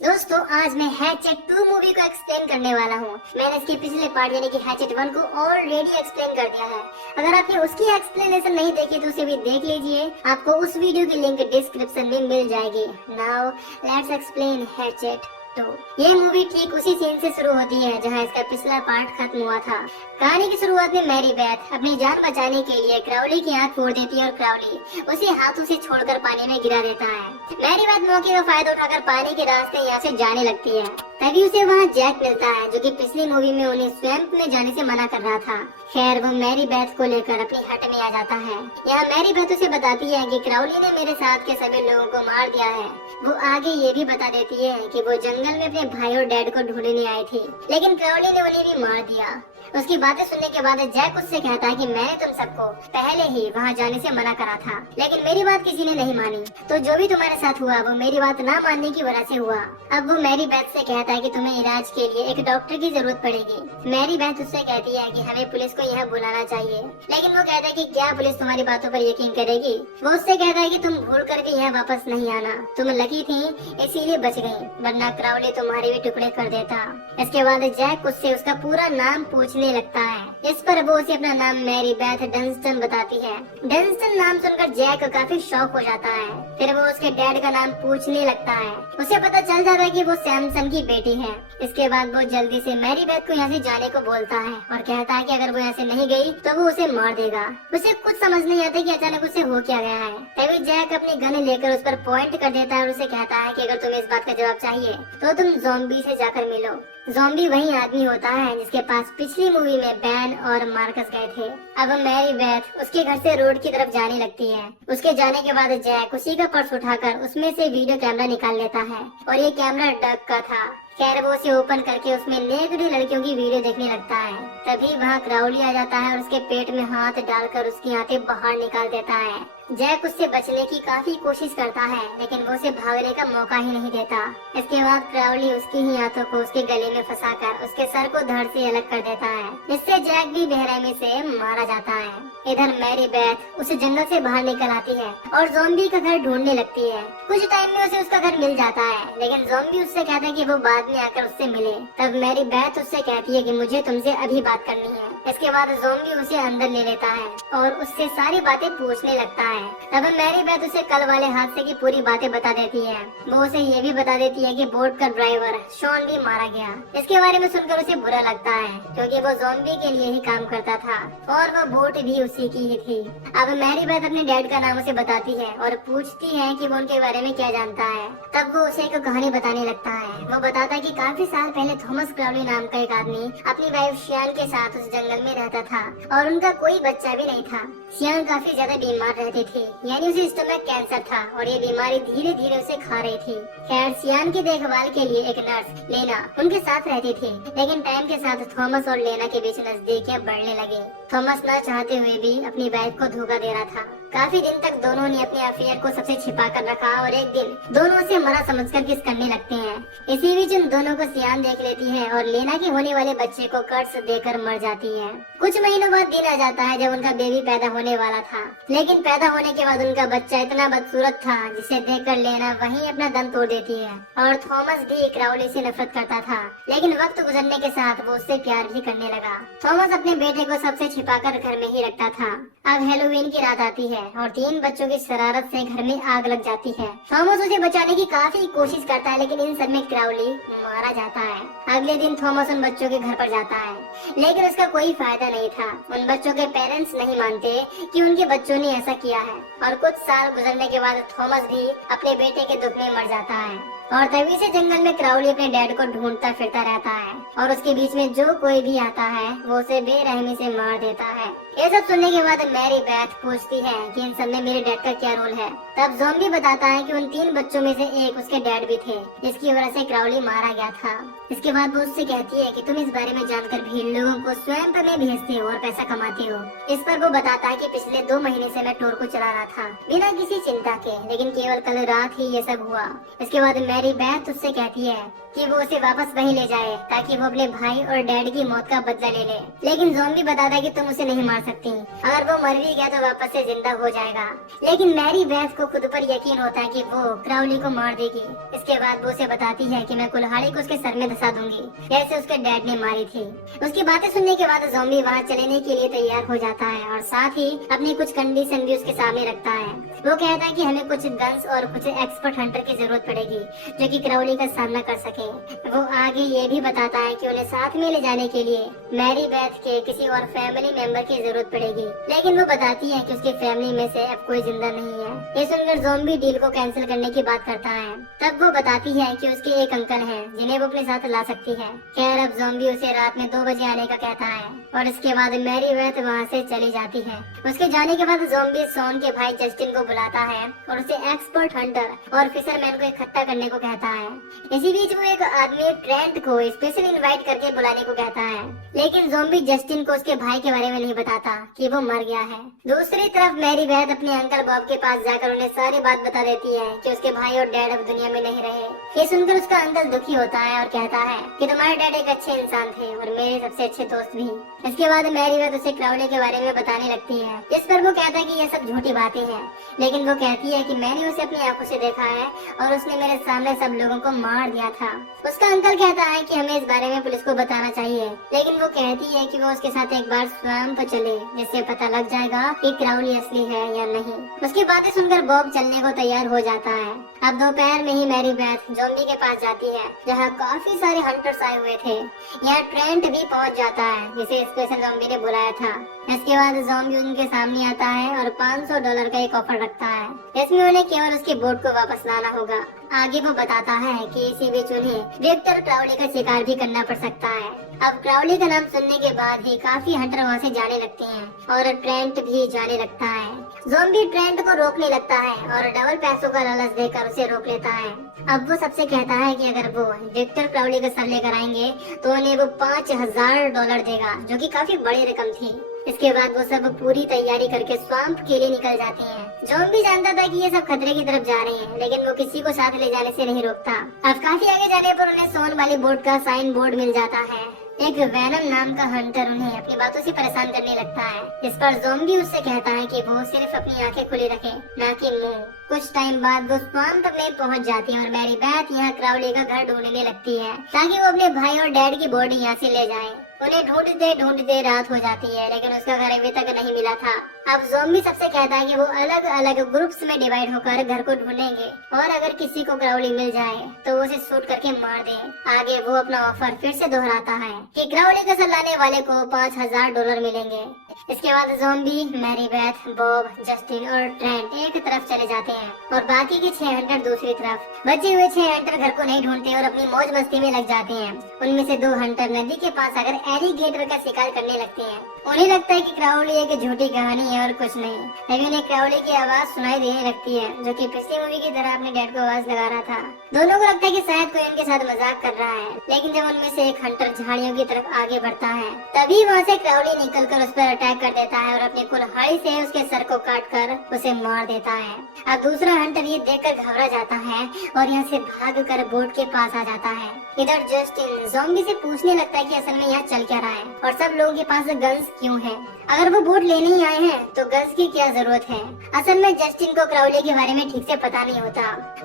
दोस्तों आज मैं हैचेट 2 मूवी को एक्सप्लेन करने वाला हूँ। मैंने इसके पिछले पार्ट यानी कि हैचेट 1 को ऑलरेडी एक्सप्लेन कर दिया है। अगर आपने उसकी एक्सप्लेनेशन नहीं देखी तो उसे भी देख लीजिए, आपको उस वीडियो की लिंक डिस्क्रिप्शन में मिल जाएगी। Now let's explain hatchet 2। ये मूवी ठीक उसी सीन से शुरू होती है जहाँ इसका पिछला पार्ट खत्म हुआ था। कहानी की शुरुआत में मैरी बेथ अपनी जान बचाने के लिए क्राउली की आंख फोड़ देती है और क्राउली उसे हाथों से छोड़कर पानी में गिरा देता है। मैरी बेथ मौके का फायदा उठाकर पानी के रास्ते यहाँ से जाने लगती है। तभी उसे वहाँ जैक मिलता है जो कि पिछली मूवी में उन्हें स्वैम्प में जाने से मना कर रहा था। खैर वो मैरी बेथ को लेकर अपनी हट में आ जाता है। यहाँ मैरी बेथ उसे बताती है कि क्राउली ने मेरे साथ के सभी लोगों को मार दिया है। वो आगे ये भी बता देती है कि वो जंगल में अपने भाई और डैड को ढूंढने आई थी, लेकिन क्राउली ने उन्हें भी मार दिया। उसकी बातें सुनने के बाद जैक उससे कहता है कि मैंने तुम सबको पहले ही वहाँ जाने से मना करा था, लेकिन मेरी बात किसी ने नहीं मानी। तो जो भी तुम्हारे साथ हुआ वो मेरी बात ना मानने की वजह से हुआ। अब वो मैरी बेथ से कहता है कि तुम्हें इलाज के लिए एक डॉक्टर की जरूरत पड़ेगी। मैरी बेथ उससे कहती है कि हमें पुलिस को यहाँ बुलाना चाहिए, लेकिन वो कहता है कि क्या पुलिस तुम्हारी बातों पर यकीन करेगी। वो उससे कहता है कि तुम भूल कर भी यहाँ वापस नहीं आना, तुम लकी थी इसीलिए बच गई, वरना क्राउली तुम्हारे भी टुकड़े कर देता। इसके बाद जैक उससे उसका पूरा नाम पूछने लगता है। इस पर वो उसे अपना नाम मैरी बेथ डंस्टन बताती है। डंस्टन नाम सुनकर जैक काफी शॉक हो जाता है। फिर वो उसके डैड का नाम पूछने लगता है। उसे पता चल जाता है कि वो सैमसन की बेटी है। इसके बाद वो जल्दी से मैरी बेथ को यहाँ से जाने को बोलता है और कहता है कि अगर वो यहाँ से नहीं गई तो वो उसे मार देगा। उसे कुछ समझ नहीं आता कि अचानक उसे हो क्या गया है। तभी जैक अपनी गन लेकर उस पर पॉइंट कर देता है और उसे कहता है कि अगर तुम्हें इस बात का जवाब चाहिए तो तुम ज़ॉम्बी से जाकर मिलो। ज़ॉम्बी वही आदमी होता है जिसके पास पिछली मूवी में बैन और मार्कस गए थे। अब मैरी बेथ उसके घर से रोड की तरफ जाने लगती है। उसके जाने के बाद जैक उसी का पर्स उठाकर उसमें से वीडियो कैमरा निकाल लेता है और ये कैमरा डक का था। खैर वो उसे ओपन करके उसमें नेकड लड़कियों की वीडियो देखने लगता है। तभी वहाँ क्राउली आ जाता है और उसके पेट में हाथ डालकर उसकी आंखें बाहर निकाल देता है। जैक उससे बचने की काफी कोशिश करता है, लेकिन वो उसे भागने का मौका ही नहीं देता। इसके बाद क्राउली उसकी ही हाथों को उसके गले में फंसाकर उसके सर को धड़ से अलग कर देता है। इससे जैक भी बेरहमी से मारा जाता है। इधर मैरी बेथ उसे जंगल से बाहर निकल आती है और ज़ॉम्बी का घर ढूंढने लगती है। कुछ टाइम में उसे उसका घर मिल जाता है, लेकिन ज़ॉम्बी उससे कहता है कि वो बाद में आकर उससे मिले। तब मैरी बेथ उससे कहती है कि मुझे तुमसे अभी बात करनी है। इसके बाद ज़ॉम्बी उसे अंदर ले लेता है और उससे सारी बातें पूछने लगता है। तब मैरी बेथ उसे कल वाले हादसे की पूरी बातें बता देती है। वो उसे ये भी बता देती है कि बोट का ड्राइवर शॉन भी मारा गया। इसके बारे में सुनकर उसे बुरा लगता है, क्योंकि वो ज़ॉम्बी के लिए ही काम करता था और वो बोट भी उसी की ही थी। अब मैरी बेथ अपने डैड का नाम उसे बताती है और पूछती है कि वो उनके बारे में क्या जानता है। तब वो उसे एक कहानी बताने लगता है। वो बताता है कि काफी साल पहले थॉमस क्राउली नाम का एक आदमी अपनी वाइफ शियान के साथ उस जंगल में रहता था और उनका कोई बच्चा भी नहीं था। शियान काफी ज्यादा बीमार रहती थी, यानी उसे स्टमक कैंसर था और ये बीमारी धीरे धीरे उसे खा रही थी। खैर शियान की देखभाल के लिए एक नर्स लेना उनके साथ रहती थी, लेकिन टाइम के साथ थॉमस और लेना के बीच नजदीकियां बढ़ने लगी। थॉमस न चाहते हुए भी अपनी वाइफ को धोखा दे रहा था। काफी दिन तक दोनों ने अपने अफेयर को सबसे छिपा कर रखा और एक दिन दोनों से मरा समझकर किस करने लगते हैं। इसी बीच उन दोनों को सियान देख लेती है और लेना के होने वाले बच्चे को कर्ज देकर मर जाती है। कुछ महीनों बाद दिन आ जाता है जब उनका बेबी पैदा होने वाला था, लेकिन पैदा होने के बाद उनका बच्चा इतना बदसूरत था जिसे देखकर लेना वहीं अपना दम तोड़ देती है। और थॉमस भी क्राउली से नफरत करता था, लेकिन वक्त गुजरने के साथ वो उससे प्यार भी करने लगा। थॉमस अपने बेटे को सबसे छिपाकर घर में ही रखता था। अब हेलोवीन की रात आती है और 3 बच्चों की शरारत से घर में आग लग जाती है। थॉमस उसे बचाने की काफी कोशिश करता है, लेकिन इन सब में क्राउली मारा जाता है। अगले दिन थॉमस उन बच्चों के घर पर जाता है, लेकिन उसका कोई फायदा नहीं था। उन बच्चों के पेरेंट्स नहीं मानते कि उनके बच्चों ने ऐसा किया है और कुछ साल गुजरने के बाद थॉमस भी अपने बेटे के दुख में मर जाता है। और तभी से जंगल में क्राउली अपने डैड को ढूंढता फिरता रहता है और उसके बीच में जो कोई भी आता है वो उसे बेरहमी से मार देता है। ये सब सुनने के बाद मैरी बेथ पूछती है कि इन सब में मेरे डैड का क्या रोल है। तब ज़ॉम्बी बताता है कि उन 3 बच्चों में से एक उसके डैड भी थे, जिसकी वजह से क्राउली मारा गया था। इसके बाद वो उससे कहती है कि तुम इस बारे में जानकर भी लोगों को स्वयं में भेजते हो और पैसा कमाते हो। इस पर वो बताता है कि पिछले 2 महीने से मैं टोर को चला रहा था बिना किसी चिंता के, लेकिन केवल कल रात ही ये सब हुआ। इसके बाद मैरी बेथ उससे कहती है कि वो उसे वापस वहीं ले जाए ताकि वो अपने भाई और डैड की मौत का बदला ले ले। लेकिन ज़ॉम्बी बताता है कि तुम उसे नहीं मार सकती, अगर वो मर भी गया तो वापस से जिंदा हो जाएगा। लेकिन मैरी बेथ को खुद पर यकीन होता है कि वो क्राउली को मार देगी। इसके बाद वो उसे बताती है कि मैं कुल्हाड़ी को उसके सर में धंसा दूंगी, जैसे उसके डैड ने मारी थी। उसकी बातें सुनने के बाद ज़ॉम्बी वहाँ चलने के लिए तैयार हो जाता है और साथ ही अपनी कुछ कंडीशन भी उसके सामने रखता है। वो कहता है कि हमें कुछ गन्स और कुछ एक्सपर्ट हंटर की जरूरत पड़ेगी जो कि क्राउली का सामना कर सके। वो आगे ये भी बताता है कि उन्हें साथ में ले जाने के लिए मैरी बेथ के किसी और फैमिली मेंबर की जरूरत पड़ेगी। लेकिन वो बताती है कि उसकी फैमिली में से अब कोई जिंदा नहीं है। ये सुनकर ज़ॉम्बी डील को कैंसिल करने की बात करता है। तब वो बताती है कि उसके एक अंकल हैं जिन्हें वो अपने साथ ला सकती है। खैर अब ज़ॉम्बी उसे रात में 2 बजे आने का कहता है और इसके बाद मैरी बेथ वहाँ से चली जाती है। उसके जाने के बाद ज़ॉम्बी शॉन के भाई जस्टिन को बुलाता है और उसे एक्सपर्ट हंटर और फिशरमैन को इकट्ठा करने को कहता है। इसी बीच वो एक आदमी ट्रेंट को स्पेशल इनवाइट करके बुलाने को कहता है, लेकिन ज़ॉम्बी जस्टिन को उसके भाई के बारे में नहीं बताता कि वो मर गया है। दूसरी तरफ मैरी बेथ अपने अंकल बॉब के पास जाकर उन्हें सारी बात बता देती है कि उसके भाई और डैड अब दुनिया में नहीं रहे। ये सुनकर उसका अंकल दुखी होता है और कहता है कि तुम्हारे डैड एक अच्छे इंसान थे और मेरे सबसे अच्छे दोस्त भी। इसके बाद मैरी बेथ उसे क्राउली के बारे में बताने लगती है, जिस पर वो कहता है कि ये सब झूठी बातें हैं। लेकिन वो कहती है कि मैंने उसे अपनी आंखों से देखा है और उसने मेरे सामने सब लोगों को मार दिया था। उसका अंकल कहता है कि हमें इस बारे में पुलिस को बताना चाहिए, लेकिन वो कहती है कि वो उसके साथ एक बार स्वयं तो चले, जिससे पता लग जाएगा कि क्राउली असली है या नहीं। उसकी बातें सुनकर बॉब चलने को तैयार हो जाता है। अब दोपहर में ही मैरी बेथ ज़ॉम्बी के पास जाती है जहाँ काफी सारे हंटर्स आए हुए थे। यहाँ ट्रेंट भी पहुँच जाता है जिसे स्पेशल ज़ॉम्बी ने बुलाया था। इसके बाद ज़ॉम्बी उनके सामने आता है और $500 का एक ऑफर रखता है, इसमें उन्हें केवल उसकी बोट को वापस लाना होगा। आगे वो बताता है कि इसी बीच उन्हें विक्टर क्राउली का शिकार भी करना पड़ सकता है। अब क्राउली का नाम सुनने के बाद ही काफी हंटर वहाँ से जाने लगते हैं और ट्रेंट भी जाने लगता है। ज़ॉम्बी ट्रेंट को रोकने लगता है और डबल पैसों का लालच देकर उसे रोक लेता है। अब वो सबसे कहता है कि अगर वो विक्टर क्राउली को सर लेकर आएंगे तो उन्हें वो $5000 देगा, जो कि काफी बड़ी रकम थी। इसके बाद वो सब पूरी तैयारी करके स्वाम्प के लिए निकल जाते हैं। जॉन भी जानता था कि ये सब खतरे की तरफ जा रहे हैं, लेकिन वो किसी को साथ ले जाने से नहीं रोकता। अब काफी आगे जाने पर उन्हें सोन वाली बोट का साइन बोर्ड मिल जाता है। एक वैनम नाम का हंटर उन्हें अपनी बातों से परेशान करने लगता है, इस पर ज़ॉम्बी उससे कहता है कि वो सिर्फ अपनी आंखें खुली रखे, न कि मुंह। कुछ टाइम बाद वो स्वाम्प में पहुंच जाती है और मैरी बेथ यहाँ क्राउली का घर ढूंढने लगती है ताकि वो अपने भाई और डैड की बॉडी यहाँ से ले जाए। उन्हें ढूंढते ढूंढते रात हो जाती है, लेकिन उसका घर अभी तक नहीं मिला था। अब ज़ॉम्बी सबसे कहता है कि वो अलग अलग ग्रुप्स में डिवाइड होकर घर को ढूंढेंगे और अगर किसी को क्राउली मिल जाए तो वो उसे शूट करके मार दे। आगे वो अपना ऑफर फिर से दोहराता है कि क्राउली का सर लाने वाले को $5000 मिलेंगे। इसके बाद zombie, Mary Beth, Bob, Justin और ट्रेंट एक तरफ चले जाते हैं और बाकी के 6 हंटर दूसरी तरफ। बचे हुए 6 हंटर घर को नहीं ढूंढते और अपनी मौज मस्ती में लग जाते हैं। उनमें से 2 हंटर नदी के पास आकर एलिगेटर का शिकार करने लगते हैं। उन्हें लगता है कि क्राउली एक झूठी कहानी है और कुछ नहीं, लेकिन उन्हें क्राउली की आवाज सुनाई देने लगती है, जो कि पिछली मूवी की तरह अपने डैड को आवाज लगा रहा था। दोनों को लगता है कि शायद कोई उनके साथ मजाक कर रहा है, लेकिन जब उनमें से एक हंटर झाड़ियों की तरफ आगे बढ़ता है तभी वहाँ से क्राउली निकलकर उस पर अटैक कर देता है और अपनी कुल्हाड़ी से उसके सर को काटकर उसे मार देता है। अब दूसरा हंटर ये देखकर घबरा जाता है और यहाँ से भागकर बोट के पास आ जाता है। इधर जस्टिन ज़ॉम्बी से पूछने लगता है कि असल में यहाँ चल क्या रहा है और सब लोगों के पास गन्स क्यों है। अगर वो बोट लेने ही आए हैं तो गन्स की क्या जरूरत है। असल में जस्टिन को क्राउली के बारे में ठीक से पता नहीं होता।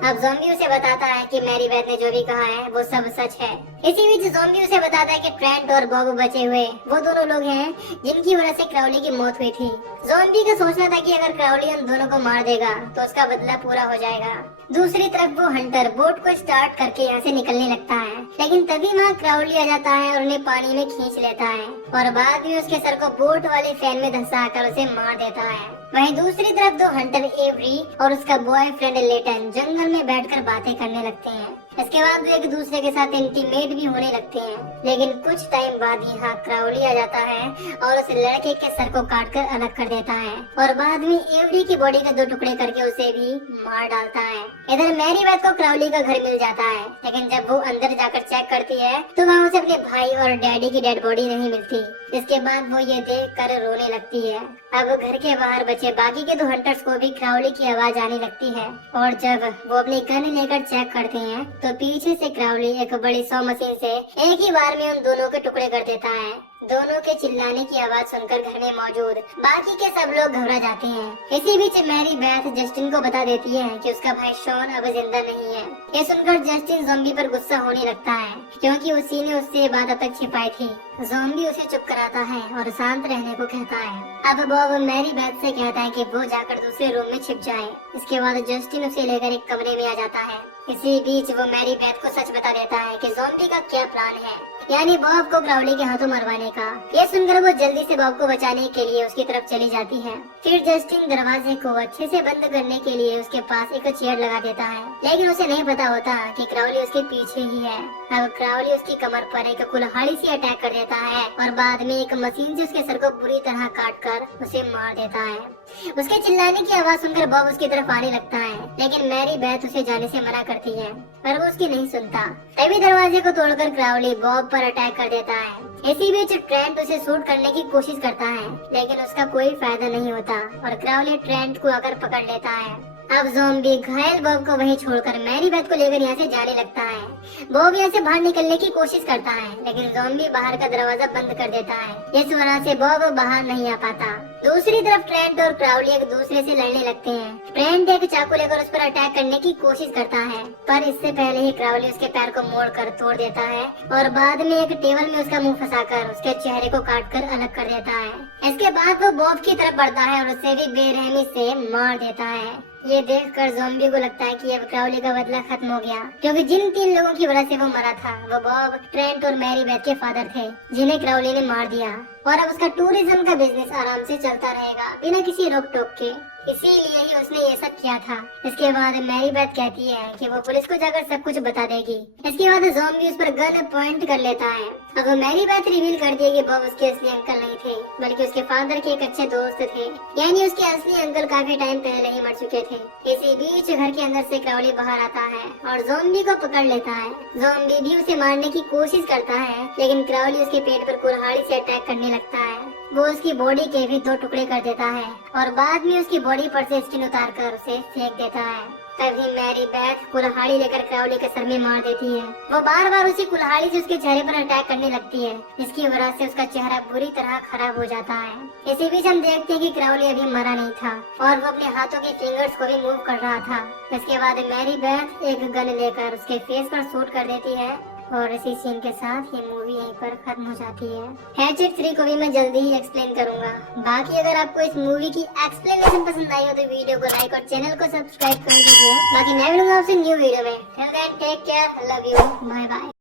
अब ज़ॉम्बी उसे बताता है कि मैरी बेथ ने जो भी कहा है वो सब सच है। इसी बीच ज़ॉम्बी उसे बताता है कि ट्रेंट और बॉब बचे हुए वो दोनों लोग हैं जिनकी वजह से क्राउली की मौत हुई थी। ज़ॉम्बी का सोचना था कि अगर क्राउली हम दोनों को मार देगा तो उसका बदला पूरा हो जाएगा। दूसरी तरफ वो हंटर बोट को स्टार्ट करके यहाँ से निकलने लगता है, लेकिन तभी वहाँ क्राउली आ जाता है और उन्हें पानी में खींच लेता है और बाद में उसके सर को बोट वाले फैन में धंसाकर उसे मार देता है। वहीं दूसरी तरफ 2 हंटर एवरी और उसका बॉयफ्रेंड लेटन जंगल में बैठकर बातें करने लगते हैं। इसके बाद वो एक दूसरे के साथ इंटीमेट भी होने लगते हैं, लेकिन कुछ टाइम बाद यहाँ क्राउली आ जाता है और उस लड़के के सर को काटकर अलग कर देता है और बाद में एवरी की बॉडी के 2 टुकड़े करके उसे भी मार डालता है। इधर मैरी बेथ को क्राउली का घर मिल जाता है, लेकिन जब वो अंदर जाकर चेक करती है तो वहाँ उसे अपने भाई और डैडी की डेड बॉडी नहीं मिलती। इसके बाद वो ये देख कर रोने लगती है। अब घर के बाहर बचे बाकी के 2 हंटर्स को भी क्राउली की आवाज आने लगती है और जब वो अपनी गन लेकर चेक करते हैं तो पीछे से क्राउली एक बड़ी 100 मशीन से एक ही बार में उन दोनों के टुकड़े कर देता है। दोनों के चिल्लाने की आवाज सुनकर घर में मौजूद बाकी के सब लोग घबरा जाते हैं। इसी बीच मैरी बेथ जस्टिन को बता देती है कि उसका भाई शॉन अब जिंदा नहीं है। ये सुनकर जस्टिन ज़ॉम्बी पर गुस्सा होने लगता है क्योंकि उसी ने उससे ये बात अब तक छिपाई थी। ज़ॉम्बी उसे चुप कराता है और शांत रहने को कहता है। अब बॉब मैरी बेथ से कहता है कि वो जाकर दूसरे रूम में छिप जाए। इसके बाद जस्टिन उसे लेकर एक कमरे में आ जाता है। इसी बीच वो मैरी बेथ को सच बता देता है कि ज़ॉम्बी का क्या प्लान है, यानी बॉब को क्राउली के हाथों मरवाने का। ये सुनकर वो जल्दी से बॉब को बचाने के लिए उसकी तरफ चली जाती है। फिर जस्टिन दरवाजे को अच्छे से बंद करने के लिए उसके पास एक चेयर लगा देता है, लेकिन उसे नहीं पता होता कि क्राउली उसके पीछे ही है। अब क्राउली उसकी कमर पर एक कुल्हाड़ी से अटैक कर देता है और बाद में एक मशीन से उसके सर को बुरी तरह काट कर उसे मार देता है। उसके चिल्लाने की आवाज सुनकर बॉब उसकी तरफ आने लगता है, लेकिन मैरी बेथ उसे जाने से मना करती है पर वो उसकी नहीं सुनता। तभी दरवाजे को तोड़कर क्राउली बॉब पर अटैक कर देता है। इसी बीच ट्रेंट उसे शूट करने की कोशिश करता है, लेकिन उसका कोई फायदा नहीं होता और क्राउली ट्रेंट को आकर पकड़ लेता है। अब ज़ॉम्बी घायल बॉब को वहीं छोड़कर मैरी बेथ को लेकर यहाँ से जाने लगता है। बॉब यहाँ से बाहर निकलने की कोशिश करता है, लेकिन ज़ॉम्बी बाहर का दरवाजा बंद कर देता है। इस वजह से बॉब बाहर नहीं आ पाता। दूसरी तरफ ट्रेंट और क्राउली एक दूसरे से लड़ने लगते हैं। ट्रेंट एक चाकू लेकर उस पर अटैक करने की कोशिश करता है, पर इससे पहले ही क्राउली उसके पैर को मोड़कर तोड़ देता है और बाद में एक टेबल में उसका मुंह फंसाकर उसके चेहरे को काटकर अलग कर देता है। इसके बाद वो बॉब की तरफ बढ़ता है और उसे भी बेरहमी से मार देता है। ये देखकर ज़ॉम्बी को लगता है कि अब क्राउली का बदला खत्म हो गया, क्योंकि जिन 3 लोगों की वजह से वो मरा था वो बॉब, ट्रेंट और मैरी बेथ के फादर थे, जिन्हें क्राउली ने मार दिया। और अब उसका टूरिज्म का बिजनेस आराम से चलता रहेगा बिना किसी रोक टोक के। इसीलिए ही उसने ये सब किया था। इसके बाद मैरी बेथ कहती है कि वो पुलिस को जाकर सब कुछ बता देगी। इसके बाद ज़ॉम्बी उस पर गन पॉइंट कर लेता है। अब मैरी बेथ रिवील करती है कि बॉब उसके असली अंकल नहीं थे, बल्कि उसके फादर के एक अच्छे दोस्त थे, यानी उसके असली अंकल काफी टाइम पहले ही मर चुके थे। इसी बीच घर के अंदर से क्राउली बाहर आता है और ज़ॉम्बी को पकड़ लेता है। ज़ॉम्बी भी उसे मारने की कोशिश करता है, लेकिन क्राउली उसके पेट पर कुल्हाड़ी से अटैक करने लगता है। वो उसकी बॉडी के भी 2 टुकड़े कर देता है और बाद में उसकी बॉडी पर से स्किन उतार कर उसे फेंक देता है। तभी मैरी बेथ कुल्हाड़ी लेकर क्राउली के सर में मार देती है। वो बार बार उसी कुल्हाड़ी से उसके चेहरे पर अटैक करने लगती है। इसकी वजह से उसका चेहरा बुरी तरह खराब हो जाता है। इसी बीच हम देखते हैं कि क्राउली अभी मरा नहीं था और वो अपने हाथों के फिंगर्स को भी मूव कर रहा था। इसके बाद मैरी बेथ एक गन लेकर उसके फेस पर शूट कर देती है और इसी सीन के साथ ये मूवी यहीं पर खत्म हो जाती है। हैचेट 3 को भी मैं जल्दी ही एक्सप्लेन करूंगा। बाकी अगर आपको इस मूवी की एक्सप्लेनेशन पसंद आई हो तो वीडियो को लाइक और चैनल को सब्सक्राइब कर दीजिए। बाकी मैं मिलूंगा आपसे न्यू वीडियो में। Till then take care, love you, bye bye.